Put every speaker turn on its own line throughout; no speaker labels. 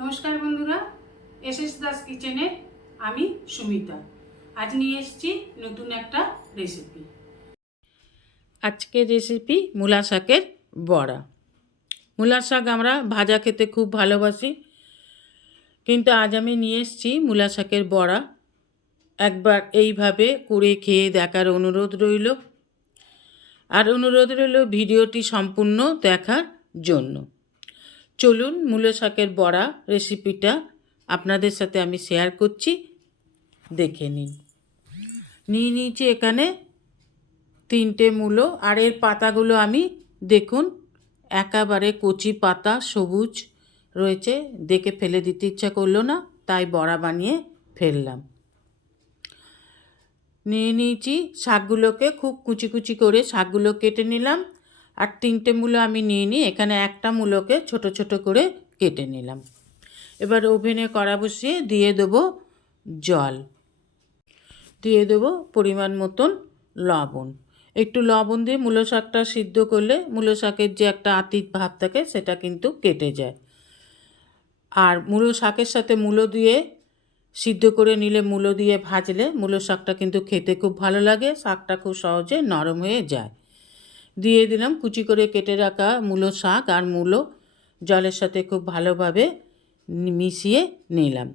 নমস্কার বন্ধুরা S S Das কিচেনে আমি সুমিতা। আজ নিয়ে এসেছি নতুন একটা রেসিপি আজকের রেসিপি মূলা শাকের বড়া। মূলা শাক আমরা ভাজা খেতে খুব ভালোবাসি, কিন্তু আজ আমি নিয়ে এসেছি মূলা শাকের বড়া। একবার এইভাবে করে খেয়ে দেখার অনুরোধ রইল। আর অনুরোধ রইল ভিডিওটি সম্পূর্ণ দেখার জন্য। চলুন মূলো শাকের বড়া রেসিপিটা আপনাদের সাথে আমি শেয়ার করছি। দেখে নিন। নিয়ে নিয়েছি এখানে তিনটে মূলো আর এর পাতাগুলো আমি দেখুন, একেবারে কচি পাতা, সবুজ রয়েছে, দেখে ফেলে দিতে ইচ্ছা করল না, তাই বড়া বানিয়ে ফেললাম। নিয়ে নিয়েছি শাকগুলোকে, খুব কুচি কুচি করে শাকগুলো কেটে নিলাম। আর তিনটে মূলো আমি নিয়ে নিই এখানে একটা মূলোকে ছোট ছোট করে কেটে নিলাম। এবার ওভেনে কড়া বসিয়ে দিয়ে দেবো জল। দিয়ে দেবো পরিমাণ মতন লবণ। একটু লবণ দিয়ে মূলো শাকটা সিদ্ধ করলে মূলো শাকের যে একটা আতিত ভাব থাকে সেটা কিন্তু কেটে যায়। আর মূলো শাকের সাথে মূলো দিয়ে সিদ্ধ করে নিলে মূলো দিয়ে ভাজলে মূলো শাকটা কিন্তু খেতে খুব ভালো লাগে, শাকটা খুব সহজে নরম হয়ে যায়। দিয়ে দিলাম। কুচি করে কেটে রাখা মূলো শাক আর মূলো জলের সাথে খুব ভালোভাবে মিশিয়ে নিলাম।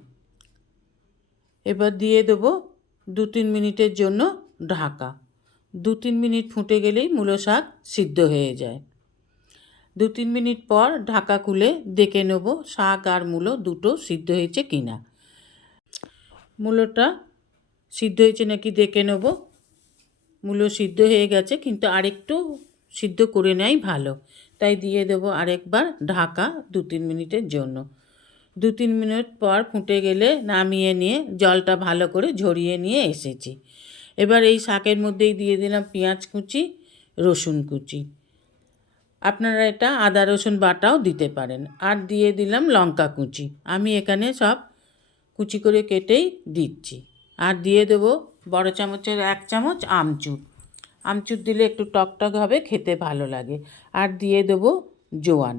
এবার দিয়ে দেবো দু তিন মিনিটের জন্য ঢাকা। দু তিন মিনিট ফুটে গেলেই মূলো শাক সিদ্ধ হয়ে যায়। দু তিন মিনিট পর ঢাকা খুলে দেখে নেব শাক আর মূলো দুটো সিদ্ধ হয়েছে কিনা। মূলোটা সিদ্ধ হয়েছে নাকি দেখে নেব। মূলো সিদ্ধ হয়ে গেছে, কিন্তু আরেকটু সিদ্ধ করে নেয় ভালো। তাই দিয়ে দেবো আরেকবার ঢাকা দু তিন মিনিটের জন্য। দু তিন মিনিট পর ফুটে গেলে নামিয়ে নিয়ে জলটা ভালো করে ঝরিয়ে নিয়ে এসেছি। এবার এই শাকের মধ্যেই দিয়ে দিলাম পেঁয়াজ কুচি, রসুন কুচি। আপনারা এটা আদা রসুন বাটাও দিতে পারেন। আর দিয়ে দিলাম লঙ্কা কুচি। আমি এখানে সব কুচি করে কেটেই দিচ্ছি। আর দিয়ে দেবো বড় চামচের এক চামচ আমচুর। আমচুর দিলে একটু টকটক হবে, খেতে ভালো লাগে। আর দিয়ে দেবো জোয়ান।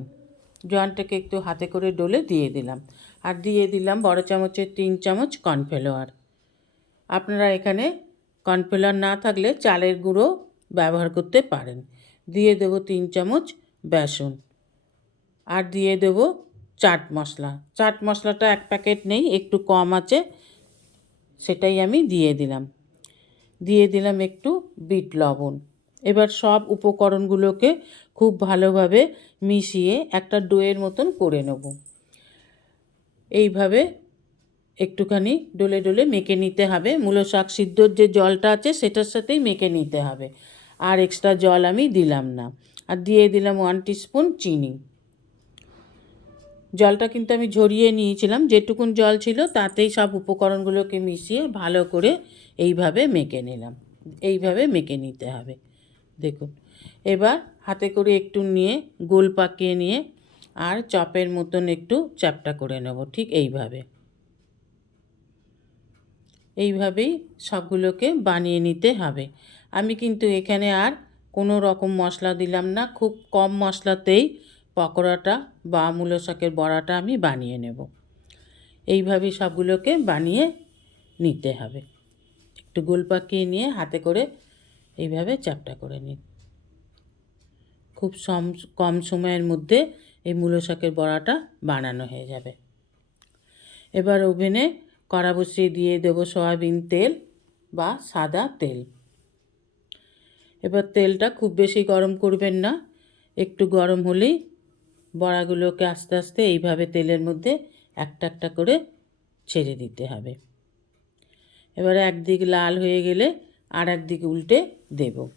জোয়ানটাকে একটু হাতে করে ডলে দিয়ে দিলাম। আর দিয়ে দিলাম বড় চামচের তিন চামচ কর্নফ্লাওয়ার। আপনারা এখানে কর্নফ্লাওয়ার না থাকলে চালের গুঁড়ো ব্যবহার করতে পারেন। দিয়ে দেবো তিন চামচ বেসন। আর দিয়ে দেবো চাট মশলা। চাট মশলাটা এক প্যাকেট নেই, একটু কম আছে, সেটাই আমি দিয়ে দিলাম। দিয়ে দিলাম একটু বিট লবণ। এবার সব উপকরণগুলোকে খুব ভালোভাবে মিশিয়ে একটা ডোয়ের মতন করে নেব। এইভাবে একটুখানি ডলে ডলে মেখে নিতে হবে। মূল শাক সিদ্ধর যে জলটা আছে সেটার সাথেই মেখে নিতে হবে। আর এক্সট্রা জল আমি দিলাম না। আর দিয়ে দিলাম ওয়ান স্পুন চিনি। জলটা কিন্তু আমি ঝরিয়ে নিয়েছিলাম। যেটুকুন জল ছিল তাতেই সব উপকরণগুলোকে মিশিয়ে ভালো করে এইভাবে মেখে নিলাম। এইভাবে মেখে নিতে হবে। দেখুন, এবার হাতে করে একটু নিয়ে গোল পাকিয়ে নিয়ে আর চপের মতন একটু চ্যাপটা করে নেব ঠিক এইভাবে। এইভাবেই সবগুলোকে বানিয়ে নিতে হবে। আমি কিন্তু এখানে আর কোনো রকম মশলা দিলাম না, খুব কম মশলাতেই পকোড়াটা বা মূলো শাকের বড়াটা আমি বানিয়ে নেব। এইভাবেই সবগুলোকে বানিয়ে নিতে হবে। একটু গোল পাকিয়ে নিয়ে হাতে করে এইভাবে চ্যাপটা করে নিন খুব সম, কম সময়ের মধ্যে এই মূলো শাকের বড়াটা বানানো হয়ে যাবে। এবার ওভেনে কড়া বসিয়ে দিয়ে দেবো সয়াবিন তেল বা সাদা তেল। এবার তেলটা খুব বেশি গরম করবেন না, একটু গরম হলেই বড়াগুলোকে আস্তে আস্তে এইভাবে তেলের মধ্যে একটা একটা করে ছেড়ে দিতে হবে। এবার একদিক লাল হয়ে গেলে আর একদিক উল্টে দেব।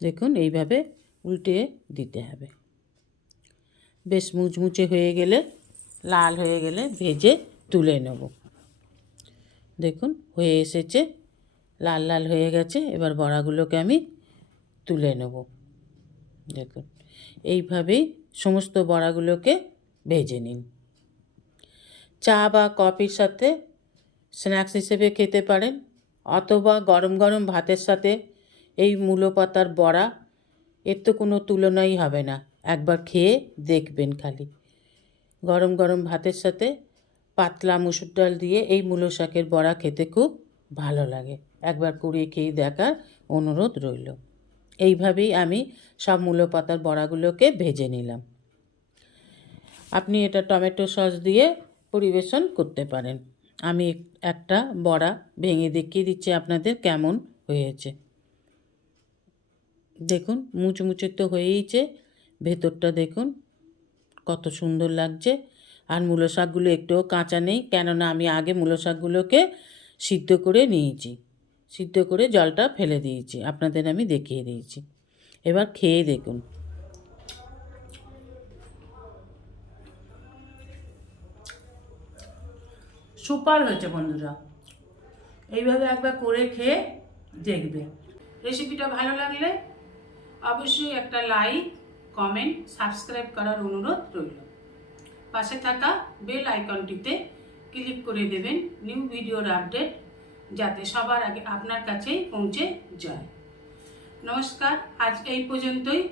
দেখুন এইভাবে উল্টে দিতে হবে। বেশ মুচমুচে হয়ে গেলে, লাল হয়ে গেলে ভেজে তুলে নেব। দেখুন হয়ে এসেছে, লাল লাল হয়ে গেছে, এবার বড়াগুলোকে আমি তুলে নেব। দেখুন এইভাবেই সমস্ত বড়াগুলোকে ভেজে নিন। চা বা কফির সাথে স্ন্যাক্স হিসেবে খেতে পারেন, অথবা গরম গরম ভাতের সাথে এই মূলো পাতার বড়া, এর তো কোনো তুলনাই হবে না। একবার খেয়ে দেখবেন খালি। গরম গরম ভাতের সাথে পাতলা মুসুর ডাল দিয়ে এই মূলো শাকের বড়া খেতে খুব ভালো লাগে। একবার করে খেয়ে দেখার অনুরোধ রইল। এইভাবেই আমি সব মূলো পাতার বড়াগুলোকে ভেজে নিলাম। আপনি এটা টমেটো সস দিয়ে পরিবেশন করতে পারেন। আমি এক- একটা বড়া ভেঙে দেখিয়ে দিচ্ছি আপনাদের কেমন হয়েছে। দেখুন, মুচমুচে তো হয়েইছে। ভেতরটা দেখুন, কত সুন্দর লাগছে। আর মূলো শাকগুলো একটুও কাঁচা নেই, কেননা আমি আগে মূলো শাকগুলোকে সিদ্ধ করে নিয়েছি। সিদ্ধ করে জলটা ফেলে দিয়েছি, আপনাদের আমি দেখিয়ে দিয়েছি। এবার খেয়ে দেখুন। সুপার হয়েছে বন্ধুরা। এইভাবে একবার করে খেয়ে দেখবে। রেসিপিটা ভালো লাগলে অবশ্যই একটা লাইক কমেন্ট সাবস্ক্রাইব করার অনুরোধ রইল। পাশে থাকা বেল আইকনটিতে ক্লিক করে দেবেন নিউ ভিডিওর আপডেট যাতে সবার আগে আপনার কাছেই পৌঁছে যায়। নমস্কার, আজ এই পর্যন্তই।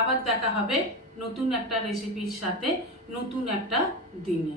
আবার দেখা হবে নতুন একটা রেসিপির সাথে, নতুন একটা দিনে।